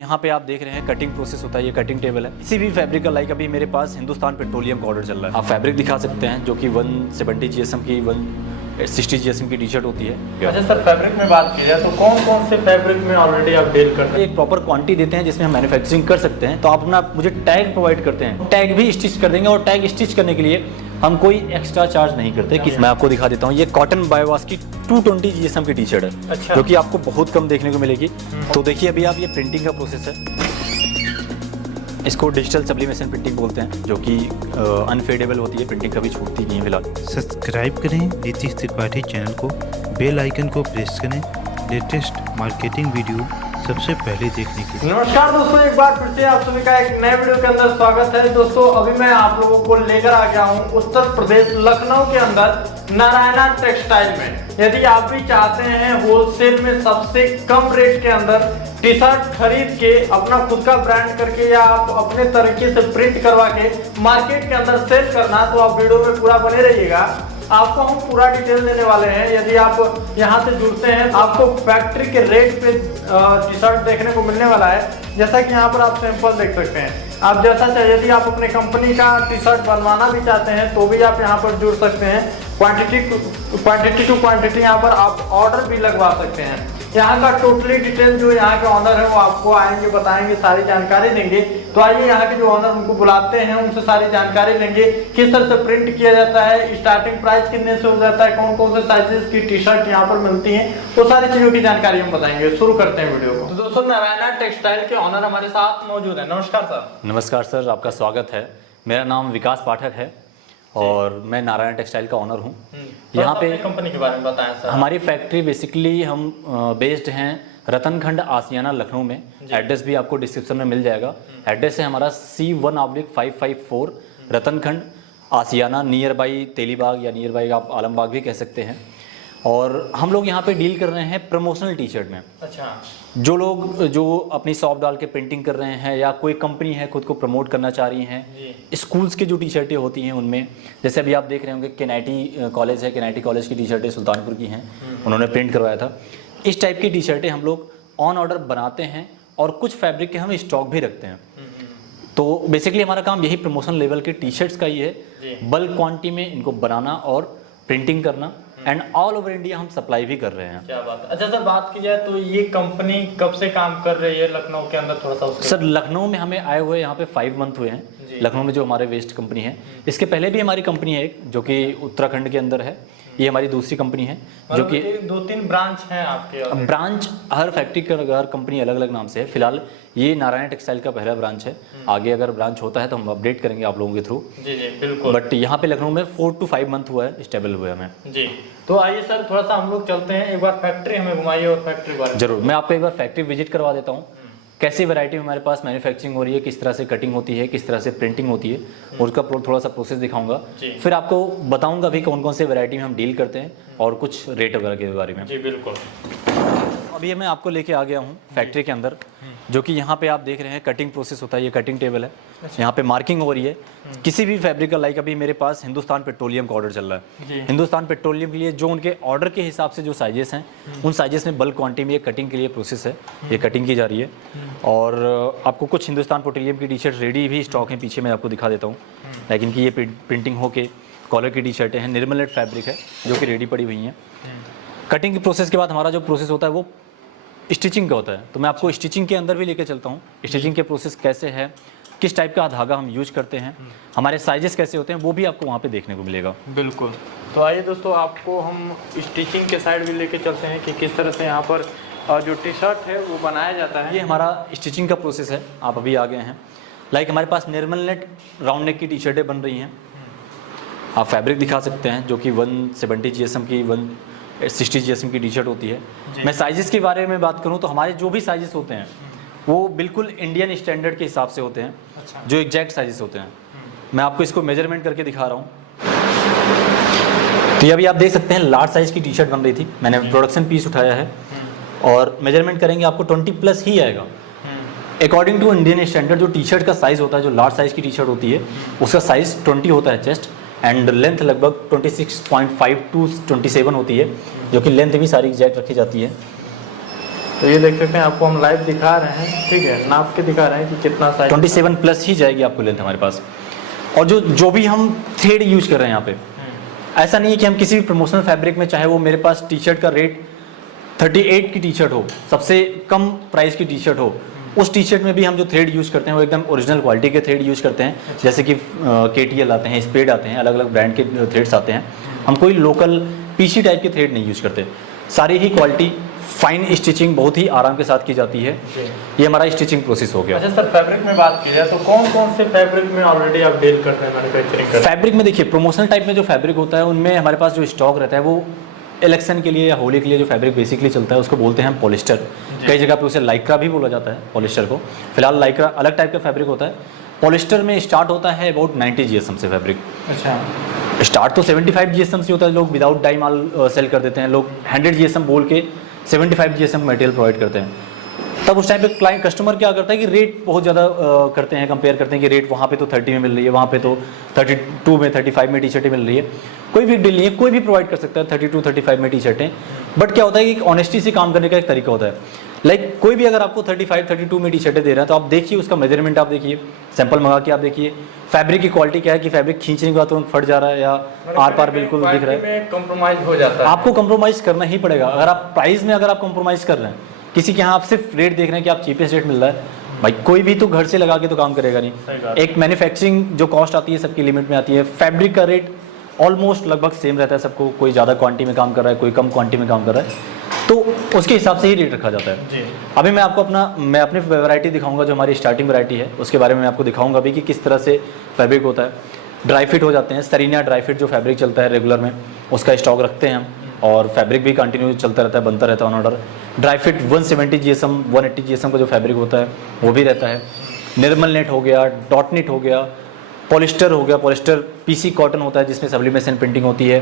यहाँ पे आप देख रहे हैं कटिंग प्रोसेस होता है, ये कटिंग टेबल है। किसी भी फैब्रिक का लाइक अभी मेरे पास हिंदुस्तान पेट्रोलियम का ऑर्डर चल रहा है। आप फैब्रिक दिखा सकते हैं जो कि 170 GSM की 160 GSM की टी शर्ट होती है। अच्छा सर, फैब्रिक में बात की जाए तो कौन कौन से फैब्रिक में ऑलरेडी आप डील करते हैं? एक प्रॉपर क्वांटिटी देते हैं जिसमें हम मैन्युफैक्चरिंग कर सकते हैं। तो आप अपना मुझे टैग प्रोवाइड करते हैं, टैग भी स्टिच कर देंगे और टैग स्टिच करने के लिए हम कोई एक्स्ट्रा चार्ज नहीं करते। मैं आपको दिखा देता हूँ, ये कॉटन बायोवास की 220 GSM की टी शर्ट है। अच्छा। जो कि आपको बहुत कम देखने को मिलेगी। तो देखिए अभी आप ये प्रिंटिंग का प्रोसेस है, इसको डिजिटल सब्लिमेशन प्रिंटिंग बोलते हैं, जो कि अनफेडेबल होती है, प्रिंटिंग कभी छूटती नहीं है फिलहाल। सब्सक्राइब करें नीतीश त्रिपाठी चैनल को, बेल आइकन को प्रेस करें लेटेस्ट मार्केटिंग वीडियो सबसे पहले देखने के लिए। नमस्कार दोस्तों, एक बार फिर से आप सभी का एक नए वीडियो के अंदर स्वागत है। दोस्तों अभी मैं आप लोगों को लेकर आ गया हूं उत्तर प्रदेश लखनऊ के अंदर नारायणा टेक्सटाइल में। यदि आप भी चाहते हैं होलसेल में सबसे कम रेट के अंदर टी शर्ट खरीद के अपना खुद का ब्रांड करके या आप अपने तरीके से प्रिंट करवा के मार्केट के अंदर सेल करना, तो आप वीडियो में पूरा बने रहिएगा। आपको हम पूरा डिटेल देने वाले हैं। यदि आप यहाँ से जुड़ते हैं आपको फैक्ट्री के रेट पे टी शर्ट देखने को मिलने वाला है। जैसा कि यहाँ पर आप सैंपल देख सकते हैं। आप जैसा चाहिए, यदि आप अपने कंपनी का टी शर्ट बनवाना भी चाहते हैं तो भी आप यहाँ पर जुड़ सकते हैं। क्वांटिटी टू क्वांटिटी यहाँ पर आप ऑर्डर भी लगवा सकते हैं। यहाँ का टोटली डिटेल जो यहाँ के ऑनर है वो आपको आएंगे, बताएंगे, सारी जानकारी देंगे। तो आइए यहाँ के जो ऑनर उनको बुलाते हैं, उनसे सारी जानकारी लेंगे। किस तरह से प्रिंट किया जाता है, स्टार्टिंग प्राइस कितने से हो जाता है, कौन कौन से साइजेस की टी शर्ट यहाँ पर मिलती है, वो सारी चीजों की जानकारी हम बताएंगे। शुरू करते हैं वीडियो को। तो दोस्तों नारायणा टेक्सटाइल के ऑनर हमारे साथ मौजूद है। नमस्कार सर। नमस्कार सर, आपका स्वागत है। मेरा नाम विकास पाठक है और मैं नारायण टेक्सटाइल का ऑनर हूँ। यहाँ पे कंपनी के बारे में बताएं सर। हमारी फैक्ट्री बेसिकली हम बेस्ड हैं रतनखंड आसियाना लखनऊ में। एड्रेस भी आपको डिस्क्रिप्शन में मिल जाएगा। एड्रेस है हमारा C1/554 रतनखंड Aashiyana, near by Telibagh या नियर बाई आप आलमबाग भी कह सकते हैं। और हम लोग यहाँ पे डील कर रहे हैं प्रमोशनल टी शर्ट में। अच्छा। जो लोग जो अपनी शॉप डाल के प्रिंटिंग कर रहे हैं या कोई कंपनी है खुद को प्रमोट करना चाह रही हैं, स्कूल्स के जो टी शर्टें होती हैं उनमें, जैसे अभी आप देख रहे होंगे केनेटी कॉलेज है, केनेटी कॉलेज की टी शर्टें सुल्तानपुर की हैं, उन्होंने प्रिंट करवाया था। इस टाइप की टी शर्टें हम लोग ऑन ऑर्डर बनाते हैं और कुछ फैब्रिक के हम स्टॉक भी रखते हैं। तो बेसिकली हमारा काम यही प्रमोशन लेवल के टी शर्ट्स का ही है, बल्क क्वांटिटी में इनको बनाना और प्रिंटिंग करना, एंड ऑल ओवर इंडिया हम सप्लाई भी कर रहे हैं। क्या बात है। अच्छा सर, बात की जाए तो ये कंपनी कब से काम कर रही है लखनऊ के अंदर, थोड़ा सा उसके सर लखनऊ में हमें आए हुए यहाँ पे 5 मंथ हुए हैं। लखनऊ में जो हमारे वेस्ट कंपनी है, इसके पहले भी हमारी कंपनी है एक जो कि उत्तराखंड के अंदर है। ये हमारी दूसरी कंपनी है जो कि 2-3 ब्रांच हैं आपके। ब्रांच हर फैक्ट्री का हर कंपनी अलग अलग नाम से है। फिलहाल ये नारायण टेक्सटाइल का पहला ब्रांच है। आगे अगर ब्रांच होता है तो हम अपडेट करेंगे आप लोगों के थ्रू। जी जी बिल्कुल। बट यहाँ पे लखनऊ में 4 to 5 मंथ हुआ है स्टेबल हुए हमें। जी तो आइए सर, थोड़ा सा हम लोग चलते हैं, एक बार फैक्ट्री हमें घुमाइए और फैक्ट्री के बारे में। जरूर, मैं आपको एक बार फैक्ट्री विजिट करवा देता हूँ। कैसी वैरायटी हमारे पास मैन्युफैक्चरिंग हो रही है, किस तरह से कटिंग होती है, किस तरह से प्रिंटिंग होती है, उसका थोड़ा सा प्रोसेस दिखाऊंगा। फिर आपको बताऊंगा भी कौन कौन से वैरायटी में हम डील करते हैं और कुछ रेट वगैरह के बारे में। जी बिल्कुल। अभी मैं आपको लेके आ गया हूँ फैक्ट्री के अंदर, जो कि यहाँ पे आप देख रहे हैं कटिंग प्रोसेस होता है, ये कटिंग टेबल है। यहाँ पे मार्किंग हो रही है किसी भी फैब्रिक का। लाइक अभी मेरे पास हिंदुस्तान पेट्रोलियम का ऑर्डर चल रहा है। हिंदुस्तान पेट्रोलियम के लिए जो उनके ऑर्डर के हिसाब से जो साइजेस हैं, उन साइजेस में बल्क क्वांटिटी में ये कटिंग के लिए प्रोसेस है, ये कटिंग की जा रही है। और आपको कुछ हिंदुस्तान पेट्रोलियम की टी शर्ट रेडी भी स्टॉक है, पीछे मैं आपको दिखा देता हूँ। लेकिन कि ये प्रिंटिंग होके कॉलर की टी शर्टें हैं, निर्मल नेट फैब्रिक है जो कि रेडी पड़ी हुई हैं। कटिंग के प्रोसेस के बाद हमारा जो प्रोसेस होता है वो स्टिचिंग का होता है। तो मैं आपको स्टिचिंग के अंदर भी लेके चलता हूँ। स्टिचिंग के प्रोसेस कैसे है, किस टाइप का धागा हम यूज करते हैं, हमारे साइजेस कैसे होते हैं, वो भी आपको वहाँ पे देखने को मिलेगा। बिल्कुल। तो आइए दोस्तों, आपको हम स्टिचिंग के साइड भी लेके चलते हैं कि किस तरह से यहाँ पर जो टी शर्ट है वो बनाया जाता है। ये हमारा स्टिचिंग का प्रोसेस है। आप अभी आ गए हैं। लाइक हमारे पास निर्मल नेट राउंड नेक की टी शर्टें बन रही हैं। आप फैब्रिक दिखा सकते हैं जो कि 170 GSM की 160 GSM की टी शर्ट होती है। मैं साइजेस के बारे में बात करूं तो हमारे जो भी साइजेस होते हैं वो बिल्कुल इंडियन स्टैंडर्ड के हिसाब से होते हैं। अच्छा। जो एग्जैक्ट साइजेस होते हैं। मैं आपको इसको मेजरमेंट करके दिखा रहा हूँ। तो ये अभी आप देख सकते हैं लार्ज साइज की टी शर्ट बन रही थी, मैंने प्रोडक्शन पीस उठाया है और मेजरमेंट करेंगे आपको 20+ ही आएगा। अकॉर्डिंग टू इंडियन स्टैंडर्ड जो टी शर्ट का साइज़ होता है, जो लार्ज साइज़ की टी शर्ट होती है उसका साइज़ 20 होता है चेस्ट, एंड लेंथ लगभग 26.5 to 27 होती है, जो कि लेंथ भी सारी एग्जैक्ट रखी जाती है। तो ये देख सकते हैं, आपको हम लाइव दिखा रहे हैं, ठीक है, नाप के दिखा रहे हैं कि कितना साइज। 27 प्लस ही जाएगी आपको लेंथ हमारे पास। और जो भी हम थ्रेड यूज कर रहे हैं यहाँ पे, ऐसा नहीं है कि हम किसी भी प्रमोशनल फैब्रिक में, चाहे वो मेरे पास टी शर्ट का रेट 38 की टी शर्ट हो, सबसे कम प्राइस की टी शर्ट हो, उस टी शर्ट में भी हम जो थ्रेड यूज़ करते हैं वो एकदम ओरिजिनल क्वालिटी के थ्रेड यूज़ करते हैं। जैसे कि KTL आते हैं, स्पेड आते हैं, अलग अलग ब्रांड के थ्रेड्स आते हैं। हम कोई लोकल पीसी टाइप के थ्रेड नहीं यूज़ करते। सारी ही क्वालिटी, फाइन स्टिचिंग बहुत ही आराम के साथ की जाती है। ये हमारा स्टिचिंग प्रोसेस हो गया। अच्छा सर, फैब्रिक में बात की जाए तो कौन कौन से फैब्रिक में ऑलरेडी आप डील करते हैं, मैन्युफैक्चरिंग करते हैं? फैब्रिक में देखिए, प्रमोशनल टाइप में जो फैब्रिक होता है उनमें हमारे पास जो स्टॉक रहता है वो इलेक्शन के लिए या होली के लिए जो फैब्रिक बेसिकली चलता है उसको बोलते हैं हम पॉलिस्टर। कई जगह पे उसे लाइक्रा भी बोला जाता है पॉलिस्टर को। फिलहाल लाइक्रा अलग टाइप का फैब्रिक होता है। पॉलिस्टर में स्टार्ट होता है अबाउट 90 GSM से फैब्रिक। अच्छा, स्टार्ट तो 75 GSM से होता है। लोग विदाउट डाई माल सेल कर देते हैं, लोग 100 GSM बोल के 75 GSM मटेरियल प्रोवाइड करते हैं। तब उस टाइम पे क्लाइंट कस्टमर क्या करता है कि रेट बहुत ज़्यादा करते हैं, कंपेयर करते हैं कि रेट वहाँ पे तो 30 में मिल रही है, वहाँ पे तो 32 में 35 में टी शर्टें मिल रही है। कोई भी डील नहीं है, कोई भी प्रोवाइड कर सकता है 32-35 में टी शर्टें। बट क्या होता है कि ऑनेस्टी से काम करने का एक तरीका होता है। लाइक कोई भी अगर आपको 35-32 में टी शर्टें दे रहा है तो आप देखिए उसका मेजरमेंट, आप देखिए सैंपल मंगा के आप देखिए फैब्रिक की क्वालिटी क्या है, कि फैब्रिक खींचने के बाद तुरंत फट जा रहा है या आर पार बिल्कुल दिख रहा है। कंप्रोमाइज हो जाता है, आपको कंप्रोमाइज़ करना ही पड़ेगा। अगर आप प्राइस में अगर आप कंप्रोमाइज़ कर रहे हैं, किसी के यहाँ आप सिर्फ रेट देख रहे हैं कि आप चीपेस्ट रेट मिल रहा है, भाई कोई भी तो घर से लगा के तो काम करेगा नहीं। एक मैन्युफैक्चरिंग जो कॉस्ट आती है सबकी लिमिट में आती है। फैब्रिक का रेट ऑलमोस्ट लगभग सेम रहता है सबको, कोई ज़्यादा क्वांटिटी में काम कर रहा है, कोई कम क्वांटिटी में काम कर रहा है, तो उसके हिसाब से ही रेट रखा जाता है। अभी मैं आपको अपनी वैरायटी दिखाऊंगा, जो हमारी स्टार्टिंग वैरायटी है उसके बारे में मैं आपको दिखाऊंगा भी कि किस तरह से फैब्रिक होता है। ड्राई फिट हो जाते हैं, सरीना ड्राई फिट जो फैब्रिक चलता है रेगुलर में, उसका स्टॉक रखते हैं हम, और फैब्रिक भी कंटिन्यू चलता रहता है, बनता रहता है on order. Dry fit 170 GSM 180 GSM का जो फैब्रिक होता है वो भी रहता है। निर्मल नेट हो गया, डॉट नेट हो गया, पॉलिस्टर हो गया, पॉलिस्टर PC कॉटन होता है जिसमें सब्लिमेशन प्रिंटिंग होती है।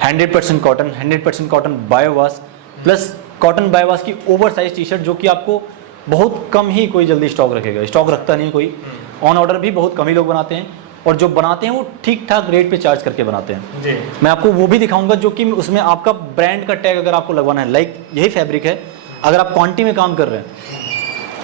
100% कॉटन, 100% कॉटन बायोवाश, प्लस कॉटन बायोवाश की ओवर साइज टी शर्ट, जो कि आपको बहुत कम ही कोई जल्दी स्टॉक रखेगा, स्टॉक रखता नहीं कोई। ऑन ऑर्डर भी बहुत कम ही लोग बनाते हैं, और जो बनाते हैं वो ठीक ठाक रेट पे चार्ज करके बनाते हैं जी। मैं आपको वो भी दिखाऊंगा जो कि उसमें आपका ब्रांड का टैग अगर आपको लगवाना है, लाइक यही फैब्रिक है, अगर आप क्वांटिटी में काम कर रहे हैं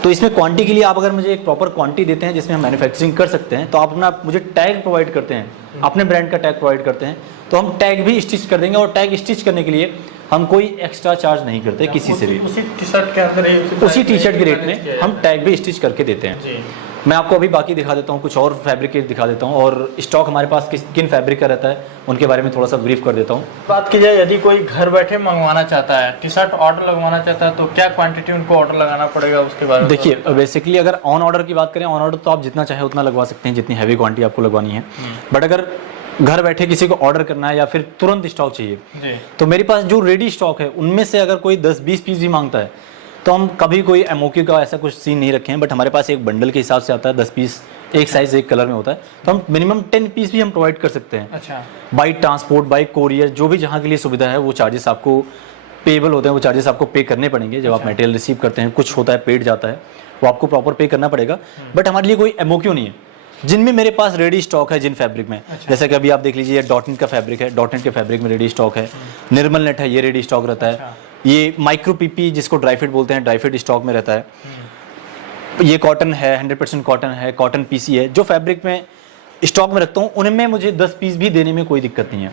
तो इसमें क्वांटिटी के लिए आप अगर मुझे एक प्रॉपर क्वांटिटी देते हैं जिसमें हम मैन्युफैक्चरिंग कर सकते हैं, तो आप अपना मुझे टैग प्रोवाइड करते हैं, अपने ब्रांड का टैग प्रोवाइड करते हैं, तो हम टैग भी स्टिच कर देंगे। और टैग स्टिच करने के लिए हम कोई एक्स्ट्रा चार्ज नहीं करते किसी से भी। उसी टी शर्ट के अंदर, उसी टी शर्ट के रेट में हम टैग भी स्टिच करके देते हैं। मैं आपको अभी बाकी दिखा देता हूँ, कुछ और फैब्रिक के दिखा देता हूँ, और स्टॉक हमारे पास किन फैब्रिक का रहता है उनके बारे में थोड़ा सा ब्रीफ कर देता हूँ। बात की जाए, यदि कोई घर बैठे मंगवाना चाहता है, टी शर्ट ऑर्डर लगवाना चाहता है, तो क्या क्वांटिटी उनको ऑर्डर लगाना पड़ेगा उसके बारे में? देखिए, बेसिकली अगर ऑन ऑर्डर की बात करें, ऑन ऑर्डर तो आप जितना चाहे उतना लगवा सकते हैं, जितनी हैवी क्वांटिटी आपको लगवानी है। बट अगर घर बैठे किसी को ऑर्डर करना है या फिर तुरंत स्टॉक चाहिए जी, तो मेरे पास जो रेडी स्टॉक है उनमें से अगर कोई 10-20 पीस भी मांगता है तो हम कभी कोई MOQ का ऐसा कुछ सीन नहीं रखे हैं, बट हमारे पास एक बंडल के हिसाब से आता है, 10 पीस एक साइज एक कलर में होता है, तो हम मिनिमम 10 पीस भी हम प्रोवाइड कर सकते हैं। अच्छा, बाई ट्रांसपोर्ट, बाई कोरियर, जो भी जहाँ के लिए सुविधा है वो चार्जेस आपको पेबल होते हैं, वो चार्जेस आपको पे करने पड़ेंगे जब आप मटेरियल रिसीव करते हैं। कुछ होता है पेड जाता है, वो आपको प्रॉपर पे करना पड़ेगा, बट हमारे लिए कोई MOQ नहीं है। जिनमें मेरे पास रेडी स्टॉक है, जिन फैब्रिक में, जैसे कि अभी आप देख लीजिए, ये डॉट नेट का फैब्रिक है, डॉट नेट के फैब्रिक में रेडी स्टॉक है। निर्मल नेट है, ये रेडी स्टॉक रहता है। ये माइक्रो PP जिसको ड्राई फिट बोलते हैं, ड्राई फिट स्टॉक में रहता है। ये कॉटन है, 100% कॉटन है, कॉटन PC है। जो फैब्रिक में स्टॉक में रखता हूँ उनमें मुझे 10 पीस भी देने में कोई दिक्कत नहीं है।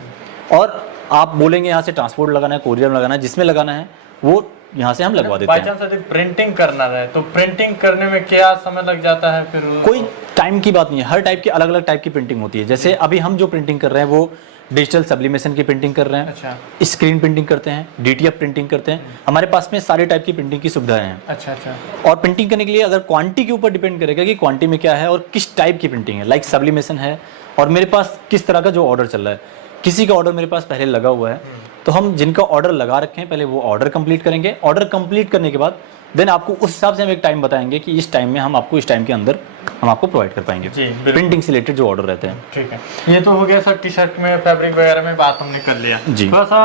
और आप बोलेंगे यहाँ से ट्रांसपोर्ट लगाना है, कोरियर में लगाना है, जिसमें लगाना है वो यहाँ से हम लगवा देते हैं। बाय चांस यदि प्रिंटिंग करना रहे तो प्रिंटिंग करने में क्या समय लग जाता है? फिर कोई टाइम की बात नहीं है, हर टाइप की अलग अलग टाइप की प्रिंटिंग होती है। जैसे अभी हम जो प्रिंटिंग कर रहे हैं वो डिजिटल सब्लिमेशन की प्रिंटिंग कर रहे हैं। अच्छा। स्क्रीन प्रिंटिंग करते हैं, DTF प्रिंटिंग करते हैं। हमारे पास में सारे टाइप की प्रिंटिंग की सुविधाएं हैं। अच्छा अच्छा। और प्रिंटिंग करने के लिए अगर क्वांटिटी के ऊपर डिपेंड करेगा कि क्वांटिटी में क्या है और किस टाइप की प्रिंटिंग है। लाइक सब्लिमेशन है और मेरे पास किस तरह का जो ऑर्डर चल रहा है। किसी का ऑर्डर मेरे पास पहले लगा हुआ है, तो हम जिनका ऑर्डर लगा रखे हैं पहले वो ऑर्डर कंप्लीट करेंगे। ऑर्डर कंप्लीट करने के बाद देन आपको उस हिसाब से हम एक टाइम बताएंगे कि इस टाइम में हम आपको इस टाइम के अंदर हम आपको प्रोवाइड कर पाएंगे प्रिंटिंग से रिलेटेड जो ऑर्डर रहते हैं। ठीक है, ये तो हो गया सर टी शर्ट में फैब्रिक वगैरह में बात हमने कर लिया जी। थोड़ा सा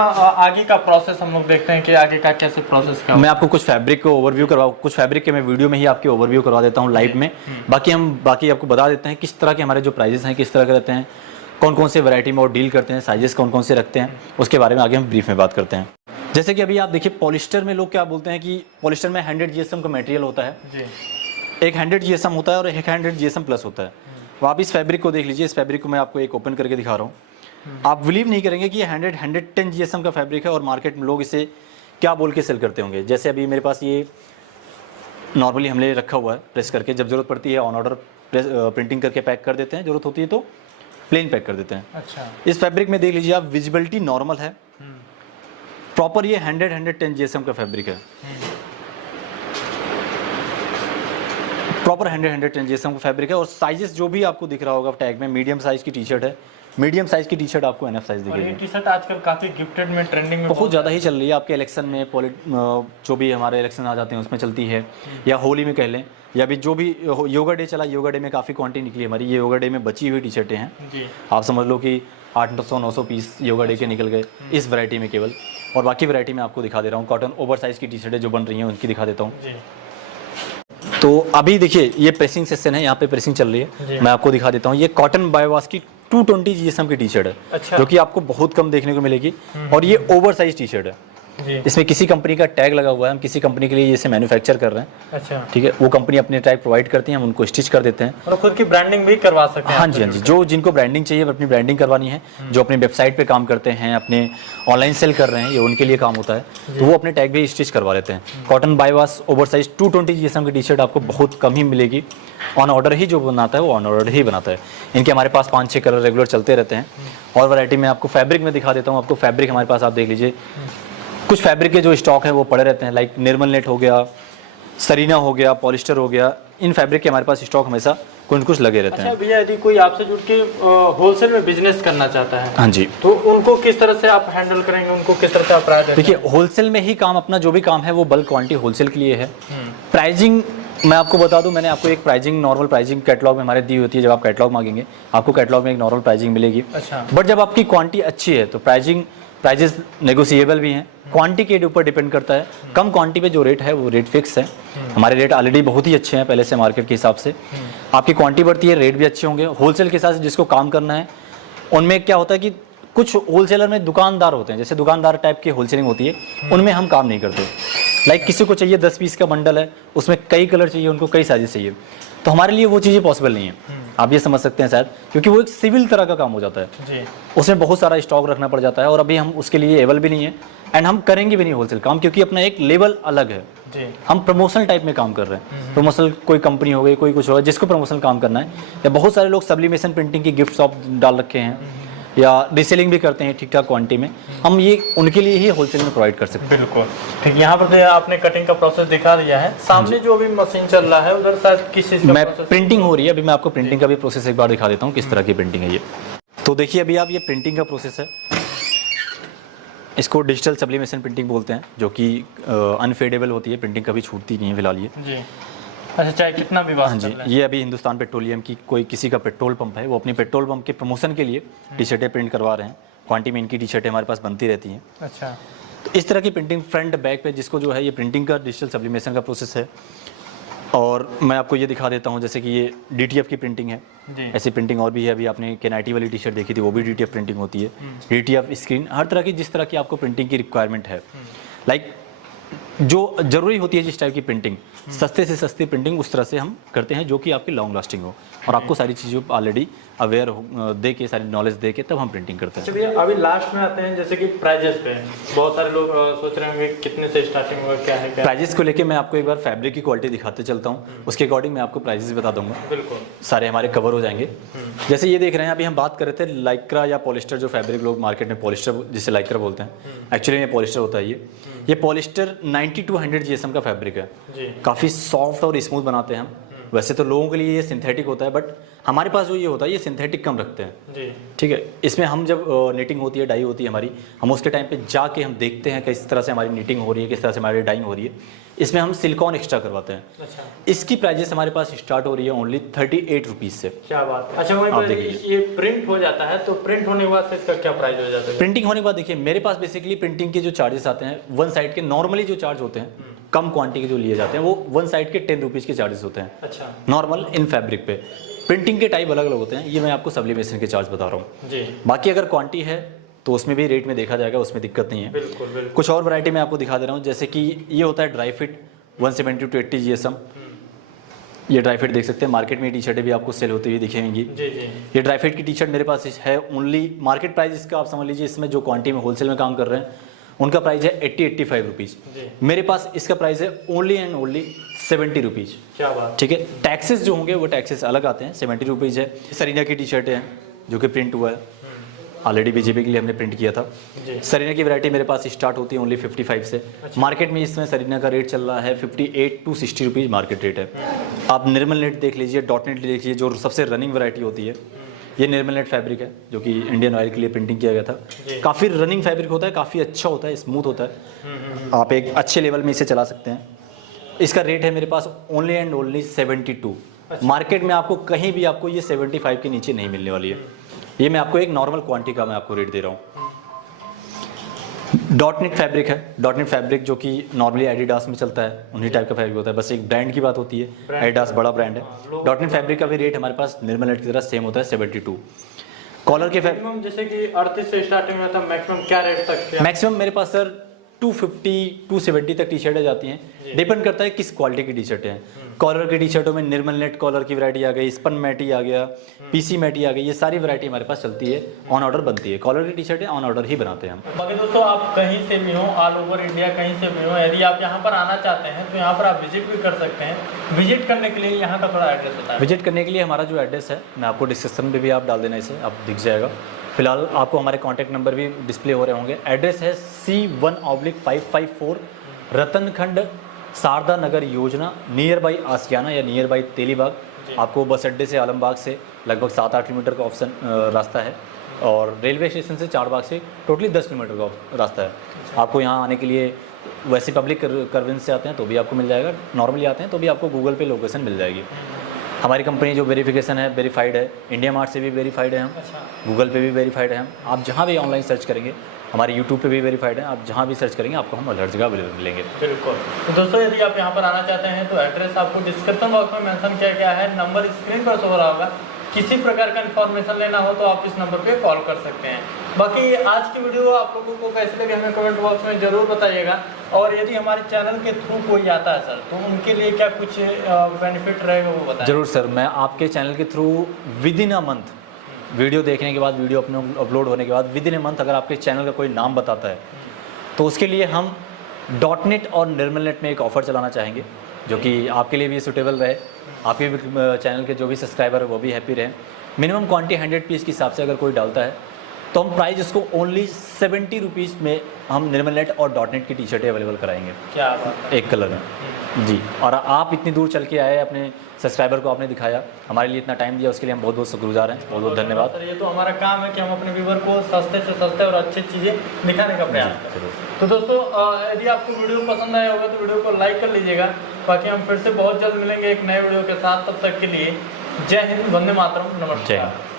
आगे का प्रोसेस हम लोग देखते हैं कि आगे का कैसे प्रोसेस का। मैं आपको कुछ फैब्रिक को ओवरव्यू करवा, कुछ फैब्रिक के मैं वीडियो में ही आपके ओवरव्यू करवा देता हूँ लाइव में। बाकी आपको बता देते हैं किस तरह के हमारे जो प्राइजेस हैं किस तरह के रहते हैं, कौन कौन से वैरायटी में और डील करते हैं, साइजेस कौन कौन से रखते हैं, उसके बारे में आगे हम ब्रीफ में बात करते हैं। जैसे कि अभी आप देखिए पॉलिस्टर में लोग क्या बोलते हैं कि पॉलिस्टर में 100 GSM का मटेरियल होता है जी। एक 100 GSM होता है और एक 100 GSM प्लस होता है। तो आप इस फैब्रिक को देख लीजिए, इस फैब्रिक को मैं आपको एक ओपन करके दिखा रहा हूँ। आप बिलीव नहीं करेंगे कि ये 110 GSM का फैब्रिक है और मार्केट में लोग इसे क्या बोल के सेल करते होंगे। जैसे अभी मेरे पास ये नॉर्मली हमने रखा हुआ है प्रेस करके, जब जरूरत पड़ती है ऑन ऑर्डर प्रिंटिंग करके पैक कर देते हैं, जरूरत होती है तो प्लेन पैक कर देते हैं। अच्छा। इस फैब्रिक में देख लीजिए आप, विजिबिलिटी नॉर्मल है, प्रॉपर ये 110 GSM का फैब्रिक है, प्रॉपर 110 GSM का फैब्रिक है। और साइजेस जो भी आपको दिख रहा होगा टैग में, मीडियम साइज की टी शर्ट है, मीडियम साइज की टी शर्ट आपको NF साइज और ये दिखेगी। टी शर्ट आजकल काफी गिफ्टेड में, ट्रेंडिंग में बहुत ज़्यादा ही चल रही है। आपके इलेक्शन में जो भी हमारे इलेक्शन आ जाते हैं उसमें चलती है, या होली में कह लें, या भी जो भी योगा डे चला, योगा डे में काफ़ी क्वांटिटी निकली हमारी। ये योगा डे में बची हुई टी शर्टें हैं जी। आप समझ लो कि 800-900 पीस योगा डे के निकल गए इस वैरायटी में केवल। और बाकी वैरायटी में आपको दिखा दे रहा हूँ, कॉटन ओवर साइज़ की टी शर्टें जो बन रही हैं उनकी दिखा देता हूँ। जी। तो अभी देखिए ये प्रेसिंग सेक्शन है, यहाँ पे प्रेसिंग चल रही जी। है, मैं आपको दिखा देता हूँ। ये कॉटन बायोवास की 220 GSM की टी शर्ट है, अच्छा। जो कि आपको बहुत कम देखने को मिलेगी। और ये ओवर साइज टी शर्ट है, जी। इसमें किसी कंपनी का टैग लगा हुआ है, हम किसी कंपनी के लिए इसे मैन्युफैक्चर कर रहे हैं। अच्छा। ठीक है, वो कंपनी अपने टैग प्रोवाइड करती है, हम उनको स्टिच कर देते हैं। और खुद की ब्रांडिंग भी करवा सकते हैं। हाँ जी, हाँ जी, जो जिनको ब्रांडिंग चाहिए अपनी ब्रांडिंग करवानी है, जो अपनी वेबसाइट पे काम करते हैं, अपने ऑनलाइन सेल कर रहे हैं, ये उनके लिए काम होता है, तो वो अपने टैग भी स्टिच करवा लेते हैं। कॉटन बायोवास ओवर साइज 220 GSM की टी शर्ट आपको बहुत कम ही मिलेगी। ऑन ऑर्डर ही जो बनाता है वो ऑन ऑर्डर ही बनाता है। इनके हमारे पास 5-6 कलर रेगुलर चलते रहते हैं। और वैरायटी में आपको फैब्रिक में दिखा देता हूँ। आपको फैब्रिक हमारे पास आप देख लीजिए, कुछ फैब्रिक के जो स्टॉक है वो पड़े रहते हैं, लाइक निर्मल नेट हो गया, सरीना हो गया, पॉलिस्टर हो गया। इन फैब्रिक के हमारे पास स्टॉक हमेशा कुछ न कुछ लगे रहते हैं। अच्छा भैया, यदि कोई आपसे जुड़ के होलसेल में बिजनेस करना चाहता है, हाँ जी, तो उनको किस तरह से आप हैंडल करेंगे, उनको किस तरह से आप प्राइस देंगे? देखिए होलसेल में ही काम, अपना जो भी काम है वो बल्क क्वांटिटी होलसेल के लिए है। प्राइजिंग मैं आपको बता दूं, मैंने आपको एक प्राइजिंग, नॉर्मल प्राइजिंग कैटलॉग में हमारे दी होती है। जब आप कैटलॉग मांगेंगे आपको कैटलॉग में एक नॉर्मल प्राइजिंग मिलेगी। अच्छा। बट जब आपकी क्वांटिटी अच्छी है तो प्राइजेस नेगोशिएबल भी हैं, क्वांटिटी के ऊपर डिपेंड करता है। कम क्वांटिटी पे जो रेट है वो रेट फिक्स है। हमारे रेट ऑलरेडी बहुत ही अच्छे हैं पहले से मार्केट के हिसाब से। आपकी क्वांटिटी बढ़ती है, रेट भी अच्छे होंगे। होलसेल के साथ जिसको काम करना है, उनमें क्या होता है कि कुछ होलसेलर में दुकानदार होते हैं, जैसे दुकानदार टाइप की होलसेलिंग होती है, उनमें हम काम नहीं करते। लाइक किसी को चाहिए 10 पीस का बंडल है, उसमें कई कलर चाहिए, उनको कई साइजेस चाहिए, तो हमारे लिए वो चीज़ें पॉसिबल नहीं है। आप ये समझ सकते हैं शायद, क्योंकि वो एक सिविल तरह का काम हो जाता है जी। उसमें बहुत सारा स्टॉक रखना पड़ जाता है। और अभी हम उसके लिए एबल भी नहीं है, एंड हम करेंगे भी नहीं होलसेल काम, क्योंकि अपना एक लेवल अलग है। जी। हम प्रमोशनल टाइप में काम कर रहे हैं। प्रमोशनल कोई कंपनी हो गई, कोई कुछ हो, जिसको प्रमोशनल काम करना है, या बहुत सारे लोग सब्लिमेशन प्रिंटिंग की गिफ्ट शॉप डाल रखे हैं, या रीसेलिंग भी करते हैं ठीक ठाक क्वांटिटी में, हम ये उनके लिए ही होलसेल में प्रोवाइड कर सकते हैं। बिल्कुल ठीक। यहाँ पर तो आपने कटिंग का प्रोसेस दिखा दिया है। सामने जो अभी मशीन चल रहा है उधर शायद किस चीज़ का मैं प्रोसेस? प्रिंटिंग हो रही है, अभी मैं आपको प्रिंटिंग का भी प्रोसेस एक बार दिखा देता हूँ किस तरह की प्रिंटिंग है ये। तो देखिए अभी आप, ये प्रिंटिंग का प्रोसेस है, इसको डिजिटल सब्लिमेशन प्रिंटिंग बोलते हैं, जो कि अनफेडेबल होती है, प्रिंटिंग कभी छूटती नहीं है फिलहाल ये। जी। अच्छा, चाहे कितना भी हाँ वास्ट जी, चल रहा है। ये अभी हिंदुस्तान पेट्रोलियम की कोई किसी का पेट्रोल पंप है, वो अपनी पेट्रोल पंप के प्रमोशन के लिए टी शर्टें प्रिंट करवा रहे हैं। क्वांटिटी में इनकी टी शर्टें हमारे पास बनती रहती हैं। अच्छा। तो इस तरह की प्रिंटिंग फ्रंट बैक पे, जिसको जो है ये प्रिंटिंग का डिजिटल सब्लिमेशन का प्रोसेस है। और मैं आपको ये दिखा देता हूँ, जैसे कि ये DTF की प्रिंटिंग है, जी। ऐसी प्रिंटिंग और भी है। अभी आपने केनाइटी वाली टी शर्ट देखी थी, वो भी DTF प्रिंटिंग होती है। DTF स्क्रीन, हर तरह की जिस तरह की आपको प्रिंटिंग की रिक्वायरमेंट है, लाइक जो ज़रूरी होती है जिस टाइप की प्रिंटिंग, सस्ते से सस्ती प्रिंटिंग उस तरह से हम करते हैं जो कि आपकी लॉन्ग लास्टिंग हो, और आपको सारी चीज़ों ऑलरेडी अवेयर दे के, सारी नॉलेज दे के तब हम प्रिंटिंग करते हैं। अच्छा भैया, अभी लास्ट में आते हैं जैसे कि प्राइजेस पे। बहुत सारे लोग सोच रहे होंगे कितने से स्टार्टिंग होगा, क्या है क्या? प्राइजेस को लेके मैं आपको एक बार फैब्रिक की क्वालिटी दिखाते चलता हूँ, उसके अकॉर्डिंग मैं आपको प्राइजेस बता दूंगा। बिल्कुल। सारे हमारे कवर हो जाएंगे। जैसे ये देख रहे हैं, अभी हम बात कर रहे थे लाइक्रा या पॉलिस्टर, जो फैब्रिक लोग मार्केट में पॉलिस्टर जिसे लाइक्रा बोलते हैं, एक्चुअली ये पॉलिस्टर होता है। ये पॉलिस्टर 90 to 100 GSM का फैब्रिक है, जी। काफ़ी सॉफ्ट और स्मूथ बनाते हैं हम। वैसे तो लोगों के लिए ये सिंथेटिक होता है, बट हमारे पास जो ये होता है ये सिंथेटिक कम रखते हैं। जी। ठीक है, इसमें हम जब नीटिंग होती है, डाई होती है हमारी, हम उसके टाइम पे जाके हम देखते हैं किस तरह से हमारी नीटिंग हो रही है, किस तरह से हमारी डाइंग हो रही है। इसमें हम सिलिकॉन एक्स्ट्रा करवाते हैं। अच्छा। इसकी प्राइजेस हमारे पास स्टार्ट हो रही है ओनली 38 रुपीज़ से। क्या बात है। अच्छा, वहीं आप पर देखिए। ये प्रिंट हो जाता है, तो प्रिंट होने के बाद से इसका क्या प्राइस हो जाता है? प्रिंटिंग होने के बाद देखिए, मेरे पास बेसिकली प्रिंटिंग के जो चार्जेस आते हैं, वन साइड के नॉर्मली जो चार्ज होते हैं, कम क्वांटिटी के जो लिए जाते हैं, वो वन साइड के 10 रुपीज़ के चार्जेस होते हैं अच्छा। नॉर्मल इन फैब्रिक पे। प्रिंटिंग के टाइप अलग अलग होते हैं, ये मैं आपको सब्लिमेशन के चार्ज बता रहा हूँ। जी। बाकी अगर क्वांटिटी है तो उसमें भी रेट में देखा जाएगा, उसमें दिक्कत नहीं है। बिल्कुल बिल्कुल। कुछ और वैरायटी मैं आपको दिखा दे रहा हूँ, जैसे कि ये होता है ड्राई फिट 170 to 80 GSM। ये ड्राई फिट देख सकते हैं, मार्केट में टी शर्टें भी आपको सेल होती हुई दिखेंगी। जी जी। ये ड्राई फिट की टी शर्ट मेरे पास है ओनली, मार्केट प्राइस इसका आप समझ लीजिए, इसमें जो क्वांटिटी में होलसेल में काम कर रहे हैं उनका प्राइस है 80-85 रुपीज़। मेरे पास इसका प्राइस है ओनली एंड ओनली 70 रुपीज़। क्या बात। ठीक है, टैक्सेस जो होंगे वो टैक्सेस अलग आते हैं, 70 रुपीज़ है। सरीना की टी शर्टें हैं जो कि प्रिंट हुआ है, ऑलरेडी बीजेपी के लिए हमने प्रिंट किया था। सरीना की वैरायटी मेरे पास स्टार्ट होती है ओनली 55 से। मार्केट में इसमें सरीना का रेट चल रहा है 58 to 60 रुपीज़ मार्केट रेट है। आप निर्मल नेट देख लीजिए, डॉट नेट देख लीजिए, जो सबसे रनिंग वैरायटी होती है। ये निर्मल नेट फैब्रिक है जो कि इंडियन ऑयल के लिए प्रिंटिंग किया गया था। काफ़ी रनिंग फैब्रिक होता है, काफ़ी अच्छा होता है, स्मूथ होता है, आप एक अच्छे लेवल में इसे चला सकते हैं। इसका रेट है मेरे पास ओनली एंड ओनली 72। मार्केट में आपको कहीं भी आपको ये 75 के नीचे नहीं मिलने वाली है। ये मैं आपको एक नॉर्मल क्वांटिटी का मैं आपको रेट दे रहा हूँ। डॉट नेट फैब्रिक है, डॉट नेट फैब्रिक जो कि नॉर्मली एडिडास में चलता है, उन्हीं टाइप का फैब्रिक होता है, बस एक ब्रांड की बात होती है, एडिडास बड़ा ब्रांड है। डॉट नेट फैब्रिक का भी रेट हमारे पास निर्मल नेट की तरह सेम होता है 72। कॉलर के मैक्सिमम जैसे कि 38 से स्टार्टिंग होता है, मैक्सिमम क्या रेट तक? मैक्सिमम मेरे पास सर 250-270 तक टी शर्टें जाती हैं, डिपेंड करता है किस क्वालिटी की टी शर्टें हैं। कॉलर की टी शर्टों में निर्मल नेट कॉलर की वैरायटी आ गई, स्पन मैटी आ गया, पीसी मैटी आ गई, ये सारी वैरायटी हमारे पास चलती है, ऑन ऑर्डर बनती है। कॉलर की टी शर्टें ऑन ऑर्डर ही बनाते हैं हम। बाकी दोस्तों आप कहीं से भी हो, ऑल ओवर इंडिया कहीं से भी हो, यदि आप यहाँ पर आना चाहते हैं तो यहाँ पर आप विजिट भी कर सकते हैं। विजिट करने के लिए यहाँ का थोड़ा एड्रेस बताएं। विजिट करने के लिए हमारा जो एड्रेस है मैं आपको डिस्क्रिप्शन में भी आप डाल देना, इसे आप दिख जाएगा। फिलहाल आपको हमारे कॉन्टैक्ट नंबर भी डिस्प्ले हो रहे होंगे। एड्रेस है C1/554 रतनखंड शारदा नगर योजना, नियर बाई आसियाना या नियर बाई तेलीबाग। आपको बस अड्डे से आलमबाग से लगभग 7-8 किलोमीटर का ऑप्शन रास्ता है, और रेलवे स्टेशन से चारबाग से टोटली 10 किलोमीटर का रास्ता है। आपको यहाँ आने के लिए वैसे पब्लिक कन्वेंस से आते हैं तो भी आपको मिल जाएगा, नॉर्मली आते हैं तो भी आपको गूगल पे लोकेशन मिल जाएगी। हमारी कंपनी जो वेरिफिकेशन है, वेरीफाइड है, इंडिया मार्ट से भी वेरीफाइड है हम, गूगल पे भी वेरीफाइड है हम। आप जहाँ भी ऑनलाइन सर्च करेंगे, हमारे यूट्यूब पे भी वेरीफाइड है, आप जहाँ भी सर्च करेंगे आपको हम हर जगह अवेलेबल मिलेंगे। बिल्कुल। तो दोस्तों यदि आप यहाँ पर आना चाहते हैं तो एड्रेस आपको डिस्क्रिप्शन बॉक्स में मेंशन किया गया है, नंबर स्क्रीन पर शो हो रहा होगा। किसी प्रकार का इन्फॉर्मेशन लेना हो तो आप इस नंबर पे कॉल कर सकते हैं। बाकी आज की वीडियो आप लोगों को कैसे लगे हमें कमेंट बॉक्स में ज़रूर बताइएगा, और यदि हमारे चैनल के थ्रू कोई आता है सर तो उनके लिए क्या कुछ बेनिफिट रहेगा वो बताएं। जरूर सर, मैं आपके चैनल के through with in a month, video देखने के बाद, वीडियो अपने अपलोड होने के बाद विद इन ए मंथ अगर आपके चैनल का कोई नाम बताता है तो उसके लिए हम डॉट नेट और निर्मल नेट में एक ऑफ़र चलाना चाहेंगे, जो कि आपके लिए भी सूटेबल रहे, आपके भी चैनल के जो भी सब्सक्राइबर है वो भी हैप्पी रहे। मिनिमम क्वांटिटी 100 पीस के हिसाब से अगर कोई डालता है तो हम प्राइस उसको ओनली 70 रुपीज़ में हम निर्मल नेट और डॉट नेट की टी शर्टें अवेलेबल कराएंगे। क्या बात है। एक कलर में जी। और आप इतनी दूर चल के आए, अपने सब्सक्राइबर को आपने दिखाया, हमारे लिए इतना टाइम दिया, उसके लिए हम बहुत बहुत शुक्रगुजार हैं, बहुत बहुत धन्यवाद। सर ये तो हमारा काम है कि हम अपने व्यूवर को सस्ते से सस्ते और अच्छी चीज़ें दिखाने का प्रयास करें। तो दोस्तों यदि आपको वीडियो पसंद आया होगा तो वीडियो को लाइक कर लीजिएगा। बाकी हम फिर से बहुत जल्द मिलेंगे एक नए वीडियो के साथ, तब तक के लिए जय हिंद, वंदे मातरम, नमस्कार।